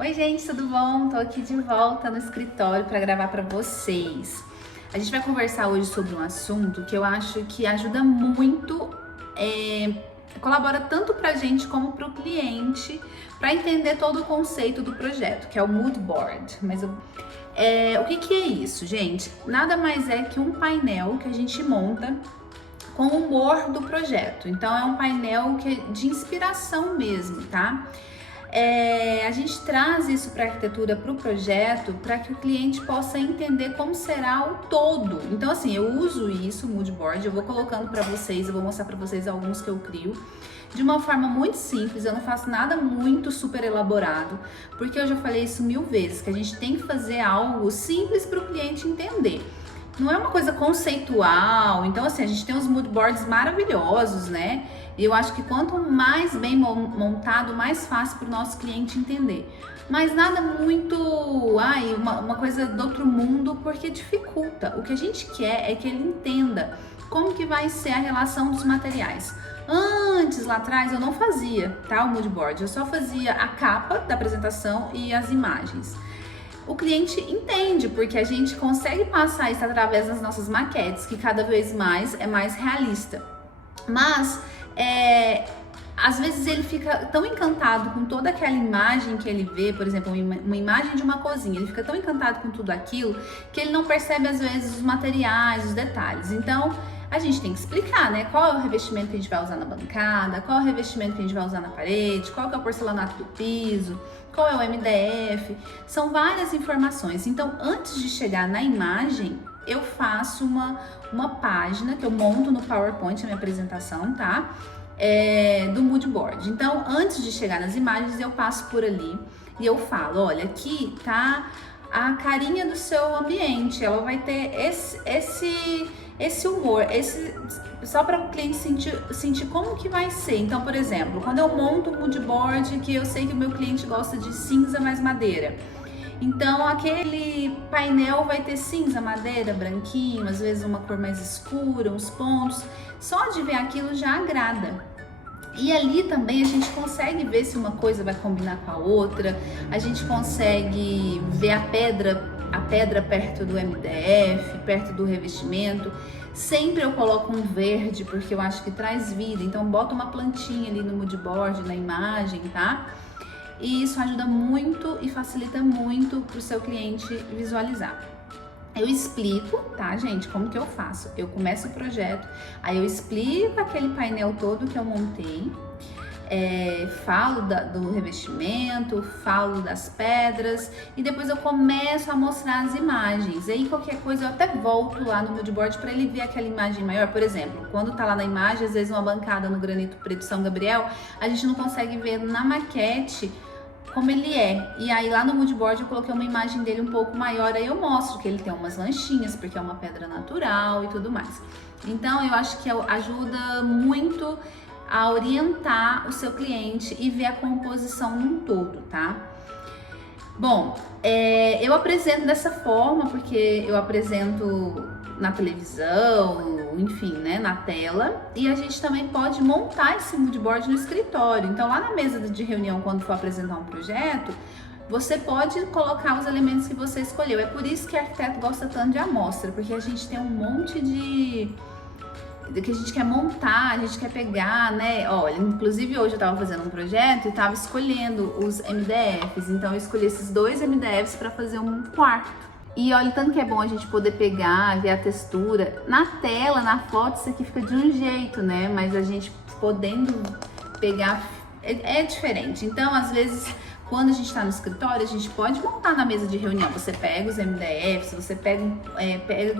Oi gente, tudo bom? Tô aqui de volta no escritório para gravar para vocês. A gente vai conversar hoje sobre um assunto que eu acho que ajuda muito, colabora tanto pra gente como pro cliente, para entender todo o conceito do projeto, que é o mood board. O que é isso, gente? Nada mais é que um painel que a gente monta com o humor do projeto. Então é um painel de inspiração mesmo, tá? A gente traz isso para a arquitetura, para o projeto, para que o cliente possa entender como será o todo. Então, assim, eu uso isso, o mood board, eu vou colocando para vocês, eu vou mostrar para vocês alguns que eu crio de uma forma muito simples. Eu não faço nada muito super elaborado, porque eu já falei isso 1000 vezes, que a gente tem que fazer algo simples para o cliente entender. Não é uma coisa conceitual. Então, assim, a gente tem uns mood boards maravilhosos, né? E eu acho que quanto mais bem montado, mais fácil para o nosso cliente entender. Mas nada muito, uma coisa do outro mundo, porque dificulta. O que a gente quer é que ele entenda como que vai ser a relação dos materiais. Antes, lá atrás, eu não fazia, tá? O mood board. Eu só fazia a capa da apresentação e as imagens. O cliente entende, porque a gente consegue passar isso através das nossas maquetes, que cada vez mais é mais realista. Mas, às vezes ele fica tão encantado com toda aquela imagem que ele vê, por exemplo, uma imagem de uma cozinha, ele fica tão encantado com tudo aquilo, que ele não percebe às vezes os materiais, os detalhes. Então, a gente tem que explicar, né? Qual é o revestimento que a gente vai usar na bancada, qual é o revestimento que a gente vai usar na parede, qual que é o porcelanato do piso, qual é o MDF, são várias informações. Então, antes de chegar na imagem, eu faço uma página que eu monto no PowerPoint, a minha apresentação, tá? Do mood board. Então, antes de chegar nas imagens, eu passo por ali e eu falo, olha, aqui tá a carinha do seu ambiente, ela vai ter esse humor, só para o cliente sentir como que vai ser. Então, por exemplo, quando eu monto um mood board que eu sei que o meu cliente gosta de cinza mais madeira, então aquele painel vai ter cinza, madeira, branquinho, às vezes uma cor mais escura, uns pontos. Só de ver aquilo já agrada. E ali também a gente consegue ver se uma coisa vai combinar com a outra, a gente consegue ver a pedra perto do MDF, perto do revestimento. Sempre eu coloco um verde, porque eu acho que traz vida, então bota uma plantinha ali no mood board, na imagem, tá? E isso ajuda muito e facilita muito para o seu cliente visualizar. Eu explico, tá, gente, como que eu faço. Eu começo o projeto, aí eu explico aquele painel todo que eu montei, falo do revestimento, falo das pedras e depois eu começo a mostrar as imagens. E aí qualquer coisa eu até volto lá no mood board para ele ver aquela imagem maior. Por exemplo, quando tá lá na imagem, às vezes uma bancada no granito preto São Gabriel, a gente não consegue ver na maquete como ele é. E aí lá no mood board eu coloquei uma imagem dele um pouco maior, aí eu mostro que ele tem umas lanchinhas, porque é uma pedra natural e tudo mais. Então eu acho que ajuda muito a orientar o seu cliente e ver a composição num todo, tá? Bom, eu apresento dessa forma porque eu apresento na televisão, enfim, né, na tela, e a gente também pode montar esse mood board no escritório. Então, lá na mesa de reunião, quando for apresentar um projeto, você pode colocar os elementos que você escolheu. É por isso que o arquiteto gosta tanto de amostra, porque a gente tem um monte que a gente quer montar, a gente quer pegar, né? Olha, inclusive hoje eu tava fazendo um projeto e tava escolhendo os MDFs, então eu escolhi esses 2 MDFs para fazer um quarto. E olha, tanto que é bom a gente poder pegar, ver a textura. Na tela, na foto, isso aqui fica de um jeito, né? Mas a gente podendo pegar é diferente. Então, às vezes, quando a gente está no escritório, a gente pode montar na mesa de reunião. Você pega os MDFs, você pega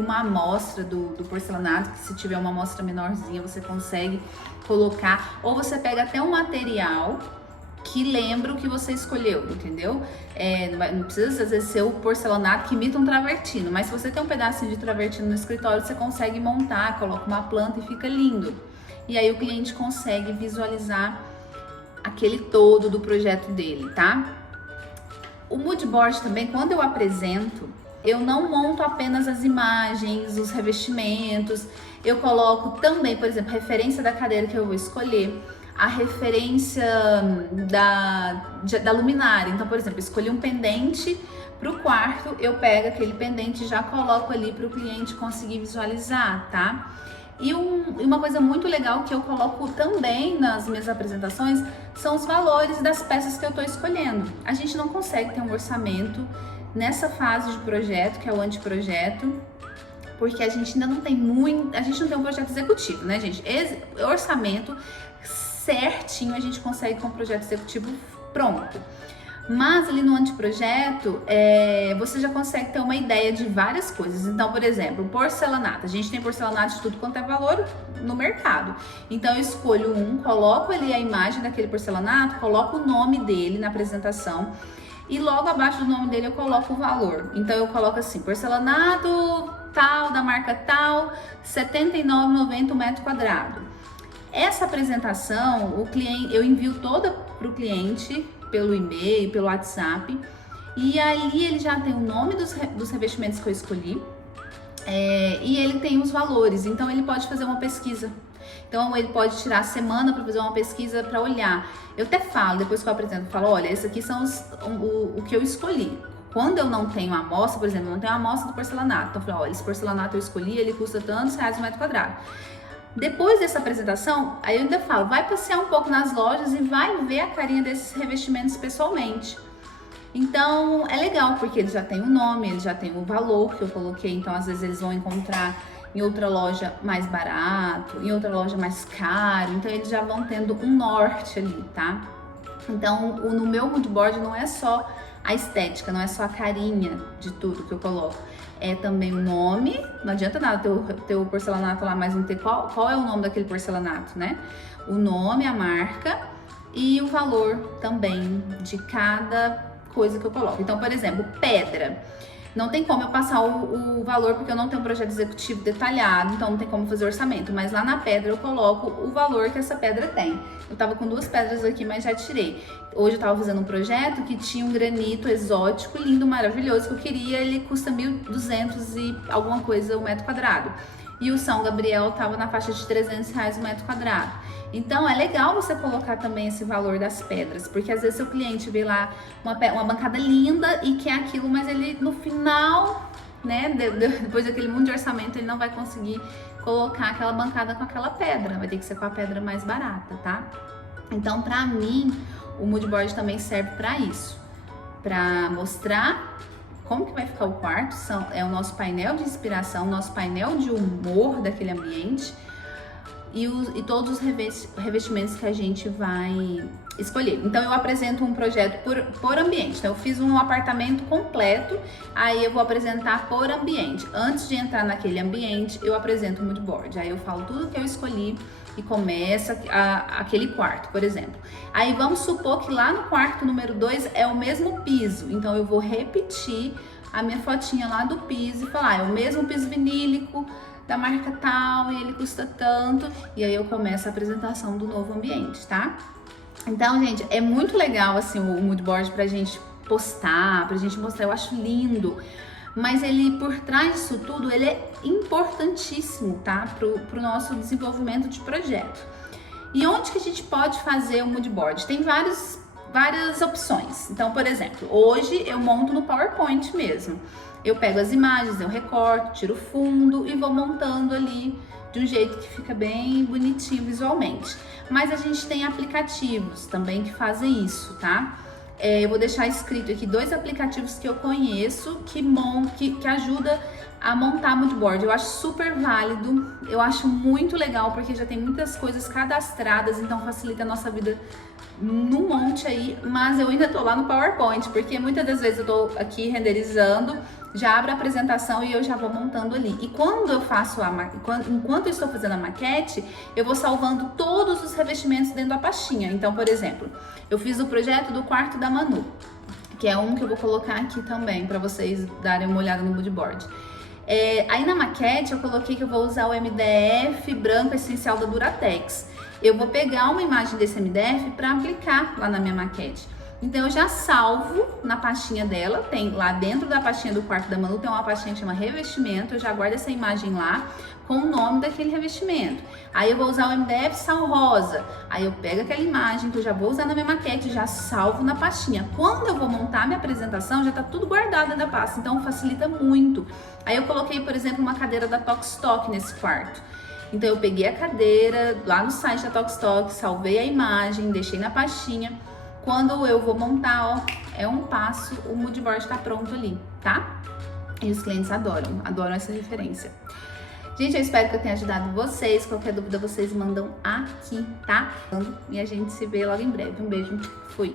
uma amostra do porcelanato, que se tiver uma amostra menorzinha, você consegue colocar. Ou você pega até um material que lembra o que você escolheu, entendeu? Não precisa às vezes ser o porcelanato que imita um travertino, mas se você tem um pedacinho de travertino no escritório, você consegue montar, coloca uma planta e fica lindo. E aí o cliente consegue visualizar aquele todo do projeto dele, tá? O mood board também, quando eu apresento, eu não monto apenas as imagens, os revestimentos, eu coloco também, por exemplo, referência da cadeira que eu vou escolher, a referência da luminária. Então, por exemplo, escolhi um pendente para o quarto, eu pego aquele pendente e já coloco ali para o cliente conseguir visualizar, tá? E uma coisa muito legal que eu coloco também nas minhas apresentações são os valores das peças que eu estou escolhendo. A gente não consegue ter um orçamento nessa fase de projeto, que é o anteprojeto, porque a gente ainda não tem a gente não tem um projeto executivo, né, gente? Orçamento certinho a gente consegue com o projeto executivo pronto. Mas ali no anteprojeto, você já consegue ter uma ideia de várias coisas. Então, por exemplo, porcelanato. A gente tem porcelanato de tudo quanto é valor no mercado. Então, eu escolho coloco ali a imagem daquele porcelanato, coloco o nome dele na apresentação e logo abaixo do nome dele eu coloco o valor. Então, eu coloco assim, porcelanato tal, da marca tal, R$ 79,90 o metro quadrado. Essa apresentação, eu envio toda para o cliente pelo e-mail, pelo WhatsApp, e ali ele já tem o nome dos revestimentos que eu escolhi, e ele tem os valores, então ele pode fazer uma pesquisa. Então ele pode tirar a semana para fazer uma pesquisa para olhar. Eu até falo, depois que eu apresento, eu falo, olha, esses aqui são o que eu escolhi. Quando eu não tenho amostra, por exemplo, eu não tenho amostra do porcelanato, então eu falo, olha, esse porcelanato eu escolhi, ele custa tantos reais o metro quadrado. Depois dessa apresentação, aí eu ainda falo, vai passear um pouco nas lojas e vai ver a carinha desses revestimentos pessoalmente. Então, é legal, porque ele já tem o nome, ele já tem o valor que eu coloquei, então às vezes eles vão encontrar em outra loja mais barato, em outra loja mais caro, então eles já vão tendo um norte ali, tá? Então, no meu mood board não é só a estética, não é só a carinha de tudo que eu coloco. É também o nome, não adianta nada ter o porcelanato lá, mas não ter qual é o nome daquele porcelanato, né? O nome, a marca e o valor também de cada coisa que eu coloco. Então, por exemplo, pedra. Não tem como eu passar o valor porque eu não tenho um projeto executivo detalhado, então não tem como fazer orçamento. Mas lá na pedra eu coloco o valor que essa pedra tem. Eu tava com 2 pedras aqui, mas já tirei. Hoje eu tava fazendo um projeto que tinha um granito exótico, lindo, maravilhoso, que eu queria. Ele custa 1.200 e alguma coisa o metro quadrado. E o São Gabriel tava na faixa de 300 reais o metro quadrado. Então é legal você colocar também esse valor das pedras, porque às vezes seu cliente vê lá uma bancada linda e quer aquilo, mas ele no final, né, depois daquele mundo de orçamento, ele não vai conseguir colocar aquela bancada com aquela pedra, vai ter que ser com a pedra mais barata, tá? Então, pra mim, o mood board também serve pra isso, pra mostrar como que vai ficar o quarto, é o nosso painel de inspiração, o nosso painel de humor daquele ambiente, e todos os revestimentos que a gente vai escolher. Então eu apresento um projeto por ambiente. Então eu fiz um apartamento completo, aí eu vou apresentar por ambiente. Antes de entrar naquele ambiente, eu apresento o mood board. Aí eu falo tudo que eu escolhi e começa aquele quarto, por exemplo. Aí vamos supor que lá no quarto número 2 é o mesmo piso. Então eu vou repetir a minha fotinha lá do piso e falar, é o mesmo piso vinílico da marca tal e ele custa tanto, e aí eu começo a apresentação do novo ambiente, tá? Então, gente, é muito legal assim o mood board pra gente postar, pra gente mostrar, eu acho lindo, mas ele, por trás disso tudo, ele é importantíssimo, tá? Pro nosso desenvolvimento de projeto. E onde que a gente pode fazer o mood board? Tem várias opções. Então, por exemplo, hoje eu monto no PowerPoint mesmo. Eu pego as imagens, eu recorto, tiro o fundo e vou montando ali de um jeito que fica bem bonitinho visualmente. Mas a gente tem aplicativos também que fazem isso, tá? Eu vou deixar escrito aqui 2 aplicativos que eu conheço que ajuda a montar mood board. Eu acho super válido, eu acho muito legal porque já tem muitas coisas cadastradas, então facilita a nossa vida num monte aí, mas eu ainda tô lá no PowerPoint, porque muitas das vezes eu tô aqui renderizando, já abro a apresentação e eu já vou montando ali. E quando eu faço enquanto eu estou fazendo a maquete, eu vou salvando todos os revestimentos dentro da pastinha. Então, por exemplo, eu fiz o projeto do quarto da Manu, que é um que eu vou colocar aqui também para vocês darem uma olhada no mood board. Aí na maquete eu coloquei que eu vou usar o MDF branco essencial da Duratex. Eu vou pegar uma imagem desse MDF para aplicar lá na minha maquete. Então eu já salvo na pastinha dela, tem lá dentro da pastinha do quarto da Manu, tem uma pastinha que chama revestimento, eu já guardo essa imagem lá com o nome daquele revestimento. Aí eu vou usar o MDF Sal Rosa, aí eu pego aquela imagem que eu já vou usar na minha maquete, já salvo na pastinha. Quando eu vou montar minha apresentação, já tá tudo guardado dentro da pasta, então facilita muito. Aí eu coloquei, por exemplo, uma cadeira da Tokstok nesse quarto. Então eu peguei a cadeira lá no site da Tokstok, salvei a imagem, deixei na pastinha. Quando eu vou montar, ó, é um passo, o mood board tá pronto ali, tá? E os clientes adoram essa referência. Gente, eu espero que eu tenha ajudado vocês. Qualquer dúvida vocês mandam aqui, tá? E a gente se vê logo em breve. Um beijo, fui!